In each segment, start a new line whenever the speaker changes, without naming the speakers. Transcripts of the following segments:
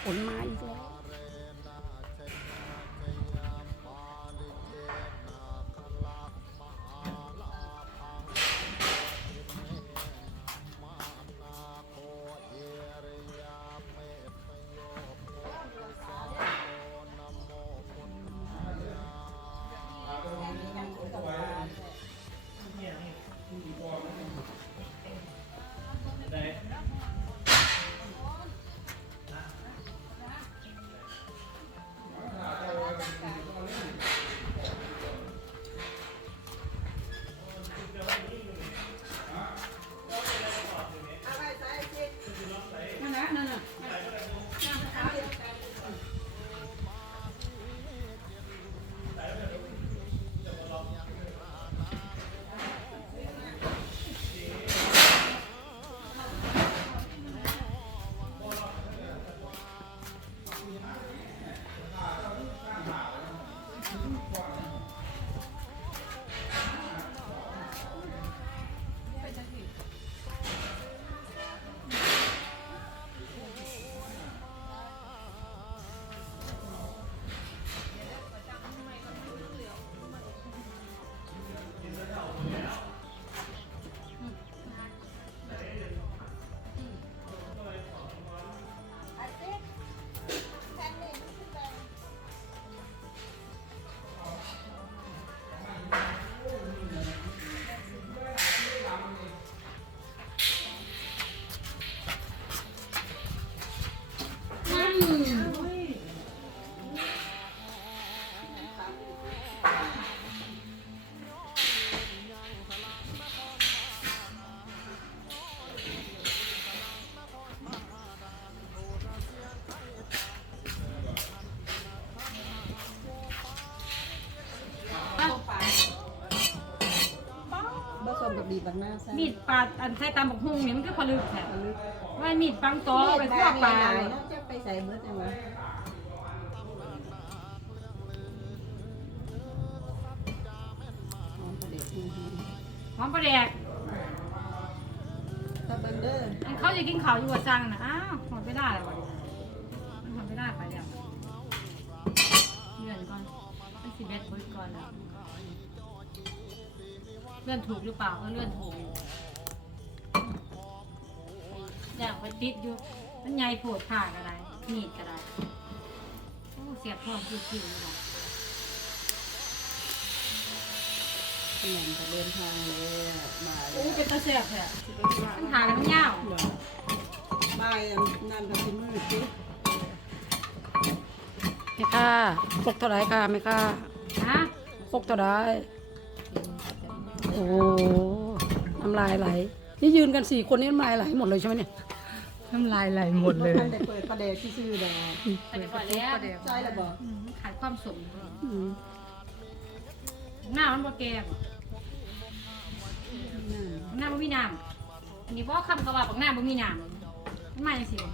ฝนมาอีกแล้วบีบหน้ามีดปาดอันใช้ตามบักฮุ่งเนี่ยมันก็พลึกแผลพลึกว่ามีดปังตอไปคั่วปลาจะไปใส่เบิดยังไงหอมปลาแดกตะเบิงเด้อเขาจะกินข้าวอยู่กับจังนะอ้าวหอมไม่ได้แล้วมันหอมไม่ได้ไปแล้วเลื่อนก่อนมันสิเบ็ดบุยก่อนแล้วเลื่อนถูกหรือเปล่าก็เลื่อนถูกอยากไปติดอยู่มันใหญ่ปวดผ่ากระไรมีดกระไรโอ้เสียบท้องคิวๆเลยเปลี่ยนจะเดินทางเลยบ่ายโอ้เป็นตาเสียบเลยมันหากันยาวบ่ายนั่นก็เป็นมือสิไม่ค่าปกเท่าไรค่ะไม่ค่าฮะปกเท่าไรโอ้น้ำลายไหลนี่ยืนกัน4 คนนี่น้ำลายไหลหมดเลยใช่ไหมเนี่ยน้ำลายไหลหมดเลยเปิดประเดี๋ยวที่ซื้อแดงเปิดประเดี๋ยวใช่แล้วบอกขาดความสมหน้ามันบ่แก่หน้าบ่มีน้ำอันนี้บ่คำกระว่าปักหน้าบ่มีน้ำมันมาจังซี่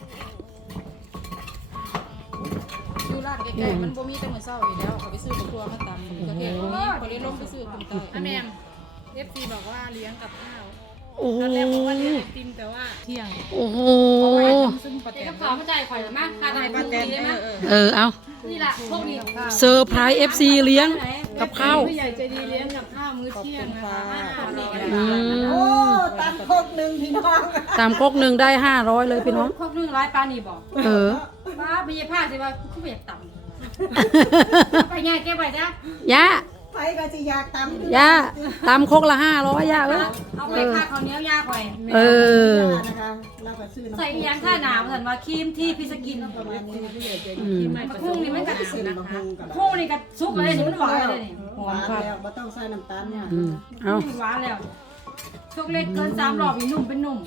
อยู่ร้านใกล้ๆมันบ่มีแต่มื้อเช้าอยู่แล้วเขาไปซื้อตัวมาตำก็เฮ็ดบ่มีเขาเลยลงไปซื้อตำตำแม่FC บอกว่าเลี้ยงกับข้าวตอนแรกบอกว่าเลี้ยงไอติมแต่ว่าเที่ยงโอ้โหเด็กกับข้าวมาจ่ายข่อยมากค่าจ่ายป้าแตนได้ไหมเอานี่แหละพวกนี้เซอร์ไพรส์ FC เลี้ยงกับข้าวผู้ใหญ่ใจดีเลี้ยงกับข้าวมื้อเที่ยงนะคะโอ้ตามครกหนึ่งพี่น้องตามครกหนึ่งได้500เลยพี่น้องครกหนึ่งร้อยปลานี่บอกป้าไม่ใช่ผ้าสิว่าเขาไม่อยากต่ำไปง่ายแก้ไปจ้ะยะไปก็จะอยากตำย่าตำคกละ500ย่าเอาไปค่าข้าวเหนียวยาข่อยใส่ยางท่าหนาวสันว่าครีมที่พิสกินประมาณนี้พุ่งนี่ไม่กระสุนนะคะพุ่งนี่กระซุกอะไรนี่มันหวานเลยนี่หวานแล้วไม่ต้องใส่น้ำตาลเนี่ยเอาหวานแล้วช็อกโกแลตเกิน3 รอบอีนุ่มเป็นนุ่ม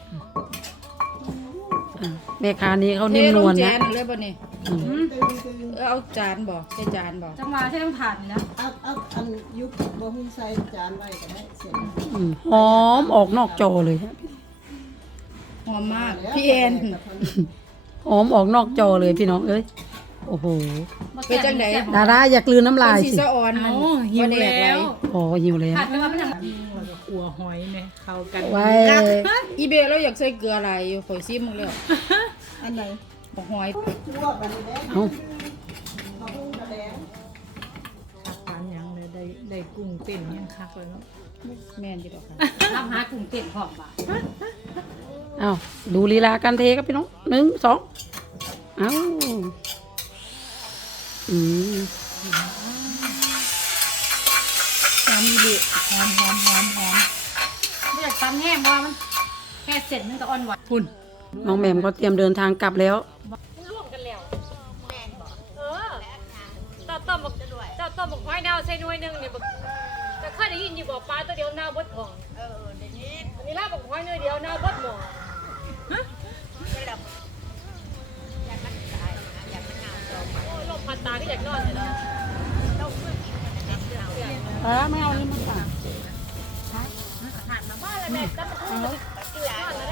แม่ค้านี้เขานิ่มนวลนะเลยบ่นี่เอาจานบ่ใช่จานบ่จังหวะใช่ต้องผ่านนะเอาอันยุบบ่หุ้มใส่จานไว้ก็ได้เสร็จหอมออกนอกจอเลยหอมมากพี่เอ็นหอมออกนอกจอเลยพี่น้องเอ้ยโอ้โหเป็นจังได๋ดาอยากกลืนน้ำลายสิหิวแล้วอ๋อหิวแล้วผัดไม่ว่ามันขัวหอยเนี่ยเข้ากันไว้อีเบลแล้วอยากใส่เกลืออะไรข่อยซิมมึงแล้วอันไหนหอย
เอา
ทานยังเลยได้กุ้งเต้นยังคักเลยเนาะแม่นอยู่ดอกค่ะ
รับหากุ้งเต้นพร้อมบ่า
เอาดูลีลาการเทครับพี่น้อง1 2เอาอืม
หอมดิหอม
ไม่อยากตำแห้งเพราะว่ามันแค่เสร็จมันก็อ่อนหวาน
คุณ
น้องแหม่มก็เตรียมเดินทางกลับแล้ว
ร่วมกันแล้วเจ้าต้มบอกไว้ดาวใส่หน่วยหนึงเนี่ยบอกแต่เคยได้ยินอยู่บอกปลาตัวเดียวนาวบดของได้ยินอันนี้ลาบอกไว้หน่วยเดียวนาวบดหมอโอ้ยลมพัดตาก็อยากนอนเลยนะ
ไม่เอานี่มาฝาก
บ้านอะไรแม่ก็มาพูดนอนอะไร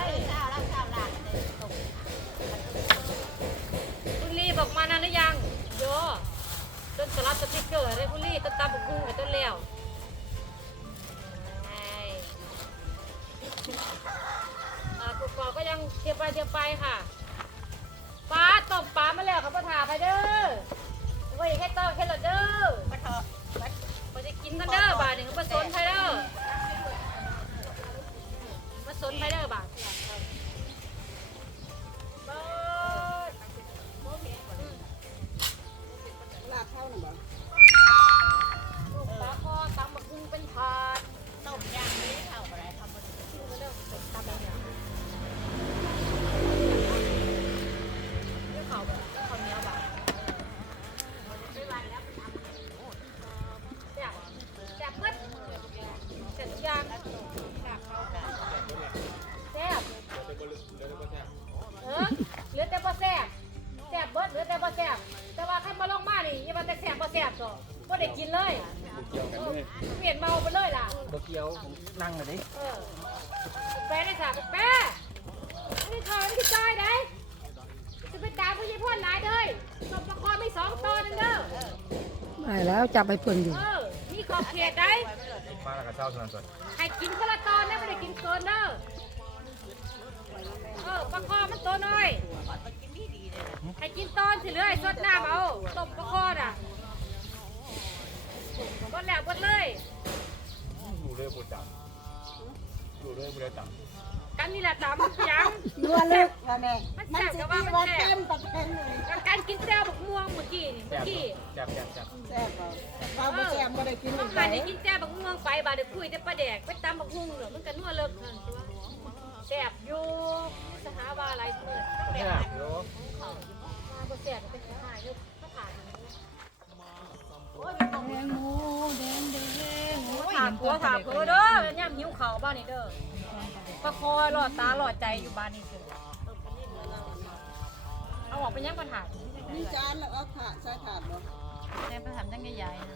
คุณลีบอกมานานหรือยังโยจนสลับสติ๊กเกอร์อะไรคุณลีต้นตาบุกคุ้งกับต้นแล้วกุกกอกก็ยังเทียบไปค่ะปลาต้มปลามาแล้วครับพ่อถาไปเด้อไว้แค่ต้มแค่หลอดเด้อมาจะกินกันเด้อบาทหนึ่งมาสนไปเด้อมาสนไปเด้อบาทปลาคอตำบักหุ่งเป็นถาดต้มยำนี้เท่าไรทำมาเริ่มตำยำข้าวแบบข้าวเหนียวแบบแซ่บปึ๊ดแซ่บทุกอย่างแซ่บเหลือแต่บ่แซ่บแซ่บเบิดเหลือแต่บ่แซ่บแต่ว่าขั้นมาลงมานี่อย่ามาแต่แซ่บบ่แซ่บก็บ่ได้กินเลยเปลี่ยนเมาไปเลยล่ะ
บ่เกี่ยวผมนั่งเลยดิ
แปะได้สาแปะไม่ได้ทอยไม่ได้จอยได้จะไปตามผู้ใหญ่พ่นหลายเลยสมประคองไม่2 ตอนนึงเด้อ
ได้แล้วจับไปเพิ่นอยู่
มีขอบเขตได้
มาแล้วก็เช้าส่วนส่วน
ให้กินคนละตอนนะไม่ได้กินเกินเด้อประคองมันตัวน้อยให้กินตอนที่เหลือให้สดน้ำเอาต้มประคองอ่ะบดแล้วบดเลย
ดูเรื่องบุญจังดูเรื่องบุญจัง
กันนี่แหละตามยัง
นัวเลยว่าแม่
มันแซ่บกับว่ามัน
ว่า
แซ่
เต็
บ
มตะเต็มเลย
การกินแซ่บบักม่วงเมื่อกี้นี่เมื่อกี้
แซ่บ
แซ่บเอาบ่แซ่บบ่ได้กิน
ต้องการได้กินแซ่บบักม่วงไปบาดเดี๋ยวคุยแต่ปลาแดกไปตำบักหุ่งเหรอมันก็นัวเลิกทันตัวแซ่บอยู่สหาวาหลายเมื่อตั้งแต่
แซ่บโย
มาบ่แซ่บเป็นสหายอยู่ถ้าผ่าน
แดงโมแดงโอ้ย
ถามผัวถามผัวเด้อย่ำหิวข้าวบ้านนี่เด้อประคอยหลอดตาหลอดใจอยู่บ้านนี่เด้อเอาออกไปยังปัญหา
มีจานแล้วเอาถาดใส่ถาดบ่
แดงไปทำจังใหญ่ๆนะ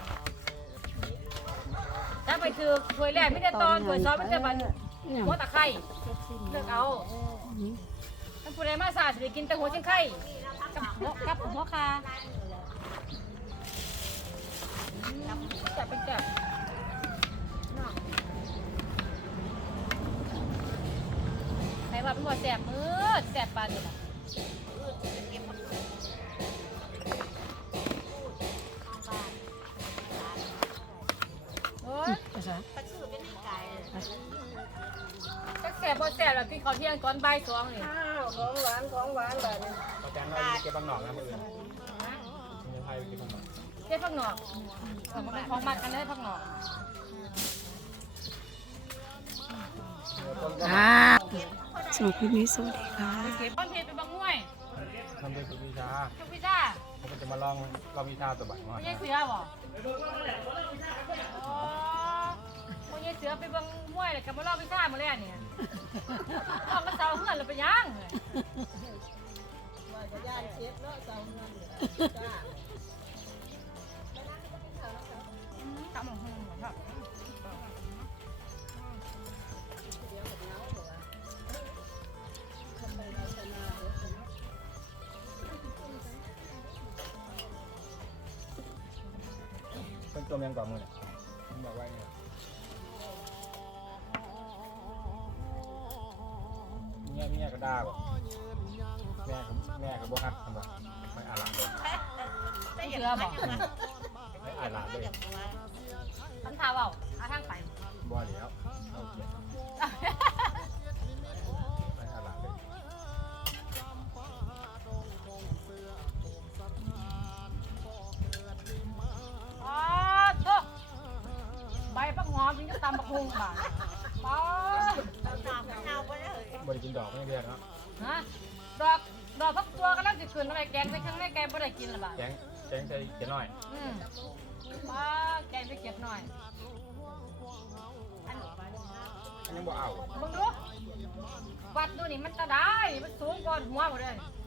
ถ้าไปคือถ้วยแรกไม่ได้ตอนถ้วยซ้อนไม่ได้บันหัวตะไคร้เลือกเอาถ้าผู้ใดมาสาสิได้กินแต่หัวจังไข่กับหัวคาจับเป็นจับใครว่าเป็นบ่แสบมือแสบปานนี่ล่ะโอ้ยจักแสบบ่แสบแล้วพี่เขาเที่ยงก่อนบ่าย2นี่
อ้าวของหวานแบบนี้
อาจารย์ว่าเก็บบางหนอกนะมืออื่นมีไพ่เก็บบางหนอก
เก็บผักหนอกมันเป็นของมักกันเลยผักหนอก
สำหรับคลิปนี้สวัสดีค่ะ
เก็บต้นเพชรเป็นบางมวย
ทำด้วยคุณวิชา
ทุกพิซ่า
ผมจะมาลองวิชาตัวใหม่มา
ไม่ใช่เสือบ่อ๋อไม่ใช่เสือไปบางมวยเลยกับมาลอกพิซ่ามาแล้วเนี่ยลอกมาเสาเหือนหรือไปย่างเลย
ว่าจะย่านเชฟเนาะเจ้าเงินจ้า
ตำหมูหงครับ
เป็นตัวเมียงกว่ามือเนี่ยบอกไว้เนี่ยเมียก็ด่าบ่แม่ครับแม่กับบัวฮัททำไมไม่อาหลานเลย
เสือบอก
ไม่อาหลานเลย
ทันทาเปล่าหาทางไป
บัวแล้วเอาเกียร์ไม่อาหลานเลย
อ๋อโชคใบปักหอมถึงจะตำบักฮุงบ่าอ๋อ
บริกินดอกไม่เรียนเนาะ
ฮะดอกพักตัวก็แล้วจะขึ้นอะไรแกงใส่เครื่องในแกงไม่ได้กินหรือเปล่า
แกงใส่เกียร์น้อย
ป้าแกงไปเก็บหน่อย
อันยังบ่เอา
มึงดูวัดดูนี่มันตะได้มันสูงกว่าหัวหมดเลย
เ